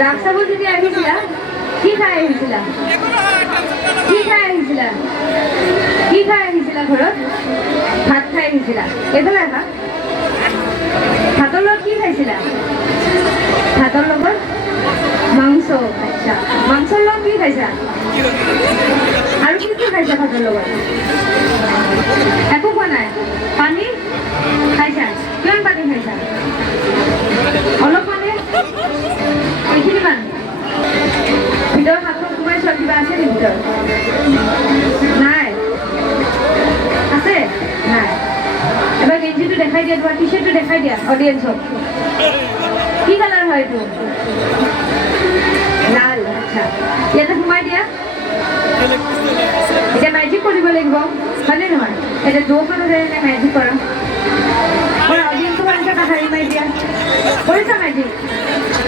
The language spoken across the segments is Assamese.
ৰাস্তাবোৰ যেতিয়া আহিছিলা কি খাই আহিছিলা কি খাই আহিছিলা কি খাই আহিছিলা ঘৰত ভাত খাই আহিছিলা এইফালে আহা ভাতৰ লগত কি খাইছিলা ভাতৰ লগত মাংস আচ্ছা মাংসৰ লগত কি খাইছা আৰু কি কি খাইছা ভাতৰ লগত একো খোৱা নাই পানী খাইছা কিমান পানী খাইছা অলপ মানে এইখিনি মান ভিতৰত হাতখন সোমাই চোৱা কিবা আছে নেকি ভিতৰত নাই আছে নাই এবাৰ গেঞ্জিটো দেখাই দিয়া তোমাৰ টি চাৰ্টটো দেখাই দিয়া অডিয়েঞ্চক কি কালাৰ হয় এইটো লাল আচ্ছা ইয়াতে সোমাই দিয়া এতিয়া মেজিক কৰিব লাগিব হয়নে নহয় এতিয়া দোকানতে মেজিক কৰা অডিয়েঞ্চক এনেকৈ কাহাৰি মাৰি দিয়া কৰিছা মেজিক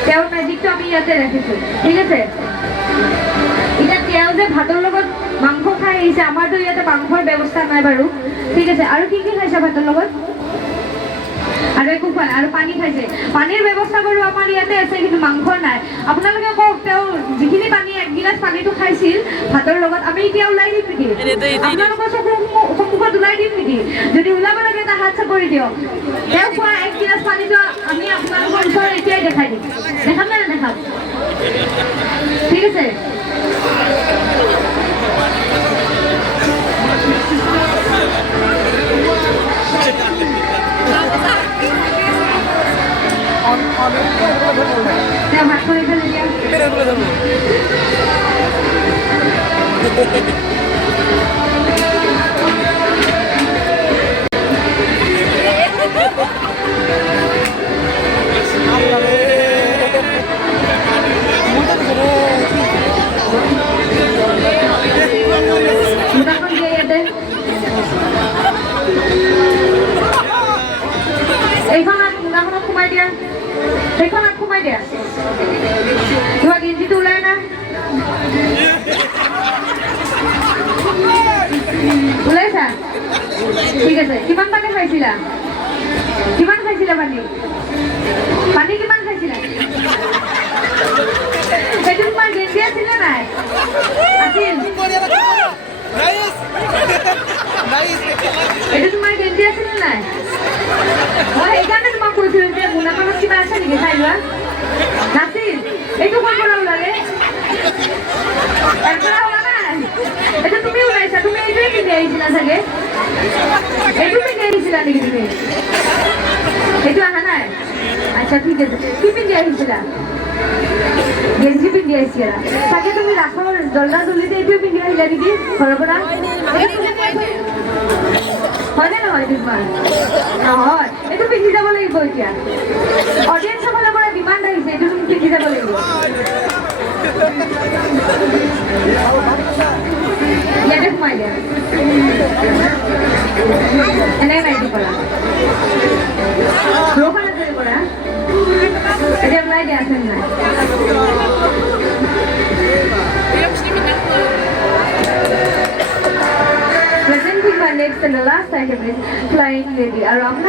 তেওঁৰ মেজিকটো আমি ইয়াতে ৰাখিছোঁ ঠিক আছে এতিয়া তেওঁ যে ভাতৰ লগত মাংস খাই আহিছে আমাৰতো ইয়াতে মাংসৰ ব্যৱস্থা নাই বাৰু ঠিক আছে আৰু কি কি খাইছা ভাতৰ লগত আৰু একো খোৱা আৰু পানী খাইছে পানীৰ ব্যৱস্থা বাৰু আমাৰ ইয়াতে আছে কিন্তু মাংস নাই আপোনালোকে কওক তেওঁ যিখিনি পানী এক গিলাচ পানীটো খাইছিল ভাতৰ লগত আমি এতিয়া ওলাই দিম নেকি আপোনালোকৰ সন্মুখত ওলাই দিম নেকি যদি ওলাব লাগে এটা হাত চাপৰি দিয়ক তেওঁ খোৱা এক গিলাচ পানীটো আমি আপোনালোকৰ ওচৰত এতিয়াই দেখাই দিম দেখাম নে নেদেখাম ঠিক আছে ভাত কৰি ফেলে দিয়া এইখনত সোমাই দিয়া সেইখনত সোমাই দিয়া তোমাৰ গেঞ্জিটো ওলাই না ওলাইছা ঠিক আছে কিমান পানী খাইছিলা পানী পানী কিমান খাইছিলা সেইটো তোমাৰ গেঞ্জি আছিলে নাই আছিল এইটো তোমাৰ গেঞ্জি আছিলে নাই মই সেইকাৰণে তোমাক কৈছিলোঁ যে মোনাখনত কিবা আছে নেকি চাই লোৱা নাছিল এইটো ক'ৰ পৰা ওলালে পৰা ওলা নাই এইটো তুমি ওলাইছা তুমি এইটোৱে পিন্ধি আহিছিলা চাগে এইটো পিন্ধি আহিছিলা নেকি তুমি এইটো অহা নাই আচ্ছা ঠিক আছে কি পিন্ধি আহিছিলা গেঞ্জি পিন্ধি আহিছিলা চাগে তুমি ৰাসৰ জল্দা জল্দিতে এইটোৱে পিন্ধি আহিলা নেকি ঘৰৰ পৰা হয়নে নহয় তোমাৰ নহয় এইটো পিন্ধি যাব লাগিব এতিয়া অডিয়েঞ্চৰ ফালৰ পৰা ডিমাণ্ড আহিছে এইটো তুমি পিন্ধি যাব লাগিব ইয়াতে সোমাই দিয়া এনেকৈ নাইটো কৰা ৰখা নাথাকে কৰা এতিয়া ওলাই দিয়া আছে নাই Presenting my next and the last item is Flying Lady. Around